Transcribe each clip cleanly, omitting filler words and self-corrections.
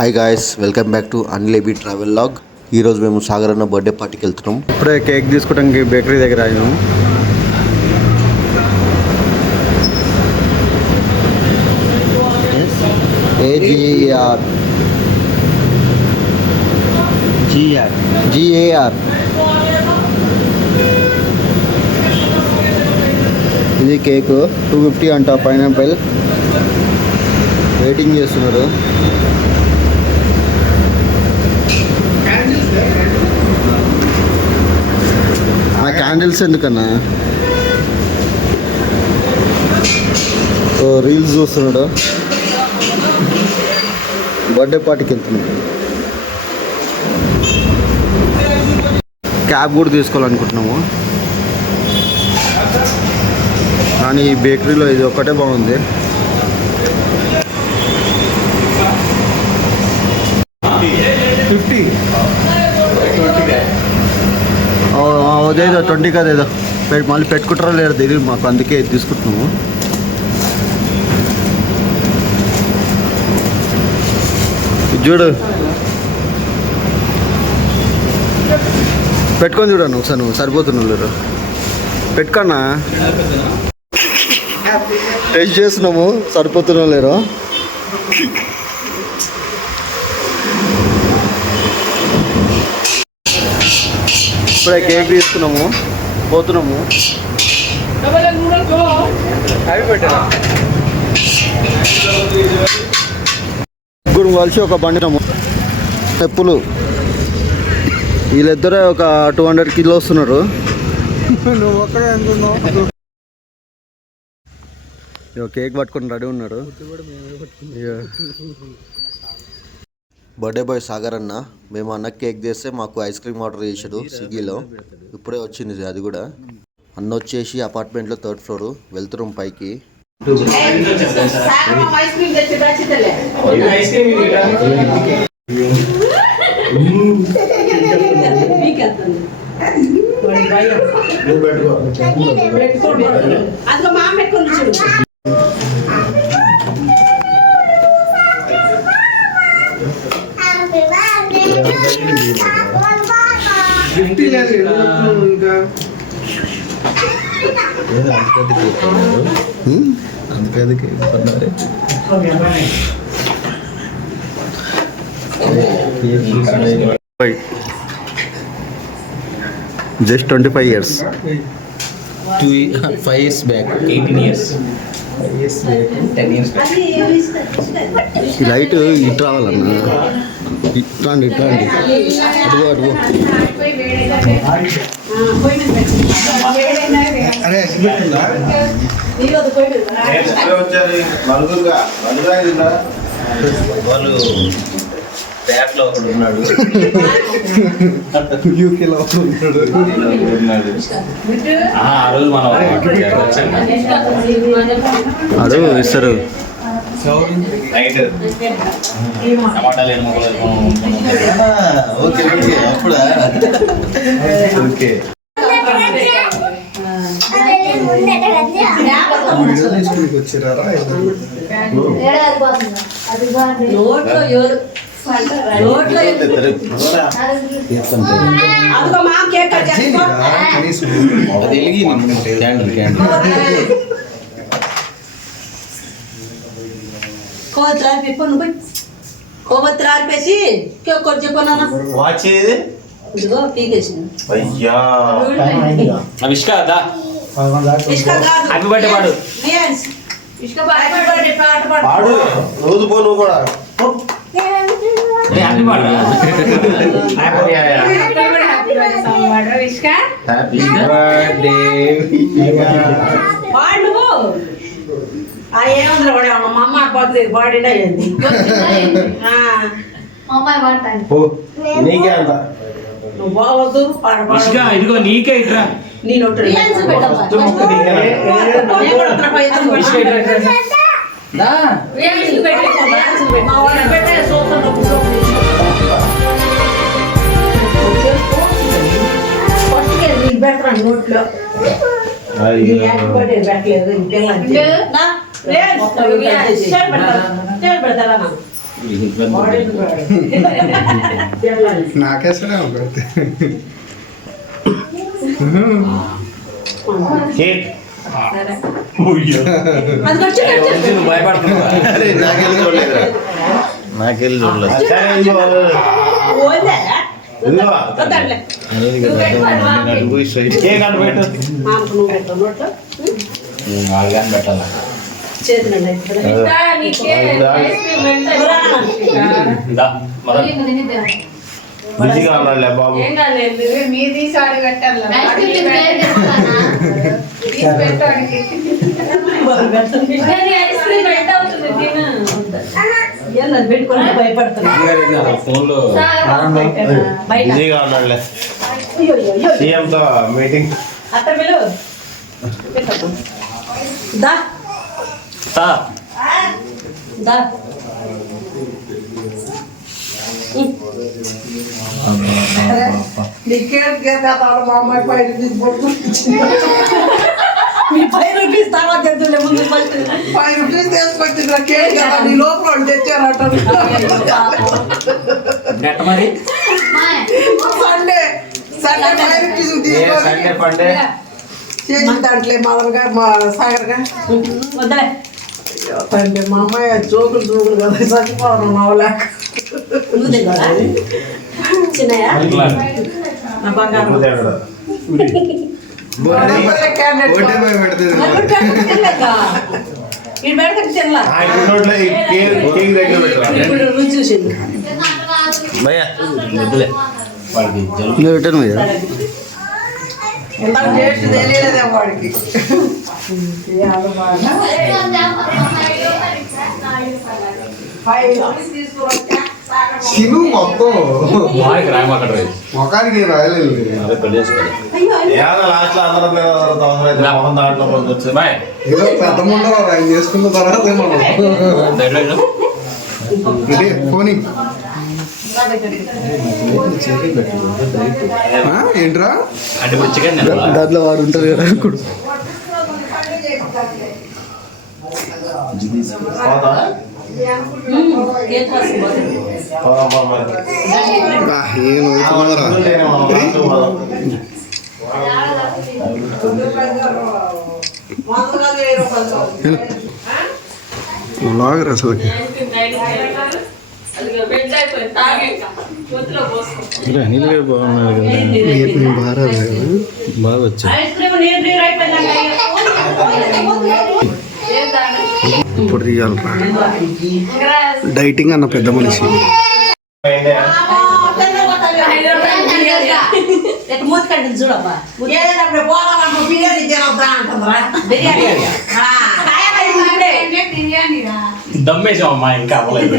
Hi guys, welcome back to అన్లేబీ travel log. ఈరోజు మేము సాగర్ అన్న బర్త్డే పార్టీకి వెళ్తున్నాం. ఇప్పుడే కేక్ తీసుకోవడానికి బేకరీ దగ్గర అయినాము. GAR ఇది కేక్ 250 అంట. పైనాపిల్ వెయిటింగ్ చేస్తున్నారు. క్యాండిల్స్ ఎందుకన్నా? రీల్స్ చూస్తున్నాడు. బర్త్డే పార్టీకి వెళ్తున్నాడు. క్యాబ్ కూడా తీసుకోవాలనుకుంటున్నాము, కానీ ఈ బేకరీలో ఇది ఒక్కటే బాగుంది. అదేదో 20 కదేదో మళ్ళీ పెట్టుకుంటారో లేదో తెలియదు మాకు, అందుకే తీసుకుంటున్నాము. చూడు, పెట్టుకొని చూడండి ఒకసారి. నువ్వు సరిపోతున్నావు లేరు, పెట్టుకున్నా టేస్ట్ చేస్తున్నాము. సరిపోతున్నావు లేరు. ఇప్పుడే కేక్ తీసుకున్నాము, పోతున్నాము. ముగ్గురు కలిసి ఒక బండినాము. ఎప్పులు వీళ్ళిద్దరే ఒక 200 కిలో వస్తున్నారు. నువ్వు ఒక్కడే అనుకున్నావు. కేక్ పట్టుకొని రెడీ ఉన్నాడు. బర్త్డే బాయ్ సాగర్ అన్న. మేము అన్నకి కేక్ చేస్తే మాకు ఐస్ క్రీమ్ ఆర్డర్ చేశాడు స్విగ్గీలో. ఇప్పుడే వచ్చింది అది కూడా. అన్న వచ్చేసి అపార్ట్మెంట్లో 3rd ఫ్లోర్. వెళ్తున్నాం పైకి. Just 25 years. 5 years back, 18 years. 5 years back, 10 years back. ఈ లైట్ ఇటు రావాలన్నా. ఇట్లాండి ఇట్లాండి, అడుగు అడుగు. వాళ్ళు బ్యాట్లో ఒకడు ఉన్నాడు, యూకేలో ఉన్నాడు. ఆ రోజు మనం అడుగు ఇస్తారు. నైట్ టమాటాలు ఎన్ని ముక్కలు ఓకే ఓకే, అప్పుడా? ఓకే. కొవ్వొత్తులారిపేసి కొద్ది చెప్పనా వాచ్ ఏది? ఇదిగో పీకేసింది. అయ్యా ఇష్క హ్యాపీ బర్త్డే పాడు. పాడు, రోజు పో నువ్వు కూడా. Happy birthday. హ్యాపీ బర్త్డే పాడు. ఏముంది వాడే మా అమ్మ బర్త్డే బాడీ అయ్యింది. నీకే అంట. నువ్వు బాగోదు ఇదిగో నీకే ఇట్రా. నేను పెడతాను నోట్లో. పెట్టలేదు ఇంకెళ్ళి పెడతారా నాకేసరే పెడితే నాకెళ్ళి చూడలేదు పెట్టాలా బిజీగా ఉన్నాడులే బాబు. బిజీగా ఉన్నాడులే. సీఎంతో మీటింగ్. మీ 5 రూపీస్ తర్వాత ఎద్దులే ముందు ఫస్ట్ 5 రూపీస్ తీసుకొచ్చిండ్రా కేక్ కదా నీ లోపల తెచ్చారట మరి సండే సండే 5 రూపీస్ సండే పండే చేసిన దాంట్లో మామూలుగా మా సాగర్గా వద్దలే అంటే మా అమ్మాయి జోకులు కదా చచ్చిపోవడం నవ్వలేక నువ్వు తిన్నావా చిన్నయ్య నా బంగారం ఈ పెడితే తినలా ఇప్పుడు రుచి చూసింది రిటర్న్ మీద ఎంత టేస్ట్ తెలియలేదే వాడికి తిను మొత్తం మొఖానికి రాయలేదు లాస్ట్ లో అందరం మొహం దాంట్లో వచ్చి బాయ్ ఏదో పెద్ద ముండలో ఆయన చేసుకున్న తర్వాత మనం పోనీ ఏంట్రా అంటే ఇప్పుడు చికెన్ దాంట్లో వాడు ఉంటారు కదా ఇప్పుడు ఏం లాగరు అసలుకి అనిల్ గారు బాగున్నారు కదా బాగా వచ్చాయి ఇప్పుడు తీయాలరా డైటింగ్ అన్న పెద్ద మనిషి మూతి కంటే చూడబ్బా బిర్యానీ తినొద్దా అంటుందిరా బిర్యానీ దమ్మేసామమ్మా ఇంకా అవ్వలేదు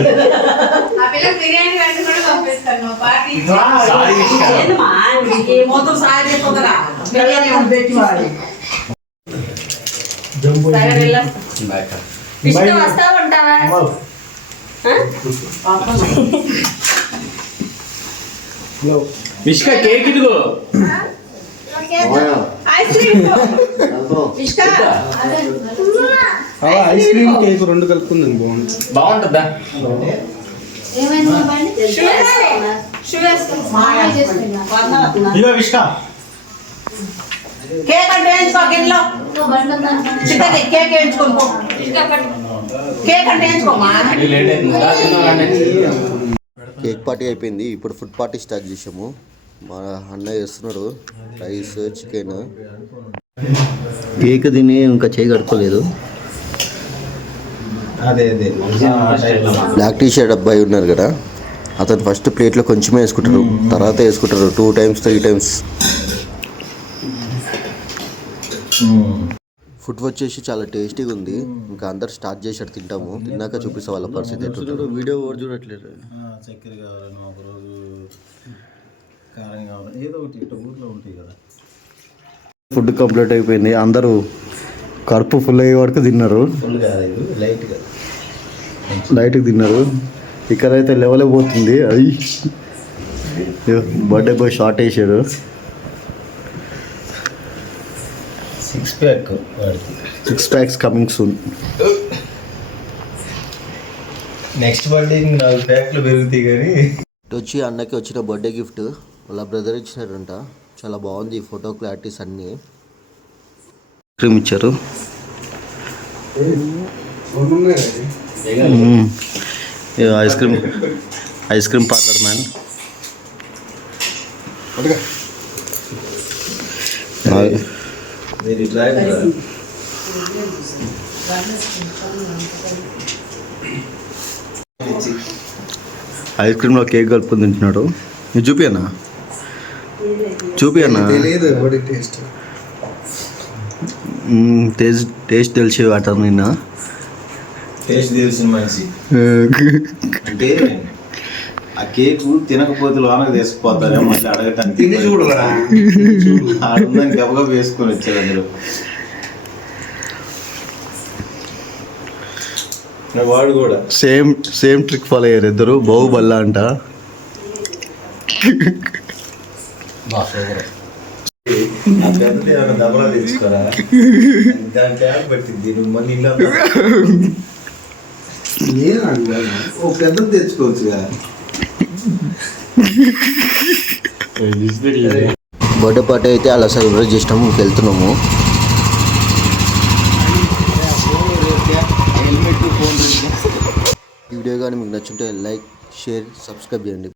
మొత్తం సాగిపోతుందిరా బిర్యానీ పెట్టి వాడి వస్తా ఉంటావా విష్క కేక్ ఇదిగో ice cream ice cream cake రెండు కలుపుకుందండి బాగుంటుంది బాగుంటుందా ఇదిగో విష్క కేక్ అంటే వేయించుకో గిన్నెలో చికెన్ కేక్ వేయించుకో కేక్ అంటే వేయించుకోమా లేట్ అవుతుంది కేక్ పార్టీ అయిపోయింది. ఇప్పుడు ఫుడ్ పార్టీ స్టార్ట్ చేసాము. మా అన్నయ్య చేస్తున్నాడు రైస్ చికెన్. కేక్ తిని ఇంకా చేయి కడుక్కోలేదు. అదే బ్లాక్ టీ షర్ట్ అబ్బాయి ఉన్నారు కదా, అతను ఫస్ట్ ప్లేట్లో కొంచెమే వేసుకుంటారు, తర్వాత వేసుకుంటారు 2 times 3 times. ఫుడ్ వచ్చేసి చాలా టేస్టీగా ఉంది. ఇంకా అందరు స్టార్ట్ చేశారు తింటాము. తిన్నాక చూపిస్తా వాళ్ళ పరిస్థితి ఎట్లా. వీడియో చూడట్లేదు. చక్కెర కావాలని ఒకరోజు కారం కావాలని ఏదో ఒకటి ఇట్లా ఊర్లో ఉంటాయి కదా. ఫుడ్ కంప్లీట్ అయిపోయింది. అందరూ కడుపు ఫుల్ అయ్యే వరకు తిన్నారు. ఫుల్ కాదు ఇది లైట్గా లైట్గా తిన్నారు. ఇక్కడైతే లెవెల్ పోతుంది. అది బర్త్డే బాయ్ షార్ట్ వేసాడు. 6 pack వాడికి 6 packs coming soon. Next birthday 4 ప్యాక్లు పెరుగుతాయి కానీ ఇటు వచ్చి అన్నకి వచ్చిన బర్త్డే గిఫ్ట్ వాళ్ళ బ్రదర్ ఇచ్చినారంట. చాలా బాగుంది ఫోటో క్లారిటీస్ అన్నీ. క్రీమ్ ఇచ్చారు. Ice cream parlour man. మీరు ఇట్లా ఐస్ క్రీమ్లో కేక్ కలుపుకొని తింటున్నాడు. ఇది చూపి అన్న, చూపి అన్న. తెలియదు ఎవరి టేస్ట్. టేస్ట్ తెలిసి వాటర్ నిన్న టేస్ట్ తెలిసిన మనిషి అంటే ఆ కేక్ తినకపోతే లోనకు తీసుకుపోతారేమో మళ్ళీ అడగటానికి. తిని చూడరా ఆడుందని గబగబ వేసుకొని వచ్చారు అందరూ. వాడు కూడా సేమ్ ట్రిక్ ఫాలో అయ్యారు ఇద్దరు. బాహుబల్లా అంట. ఆ పెద్దది ఏమైనా దబలా తెచ్చుకోరా దాని ట్యాగ్ పట్టింది. నువ్వు మళ్ళీ ఇల్లు ఓ పెద్దది తెచ్చుకోవచ్చుగా. బర్త్డే పార్టీ అయితే అలా సెలబ్రేట్ చేసినాము. వెళ్తున్నాము. ఈ వీడియో కానీ మీకు నచ్చుంటే లైక్, షేర్, సబ్స్క్రైబ్ చేయండి.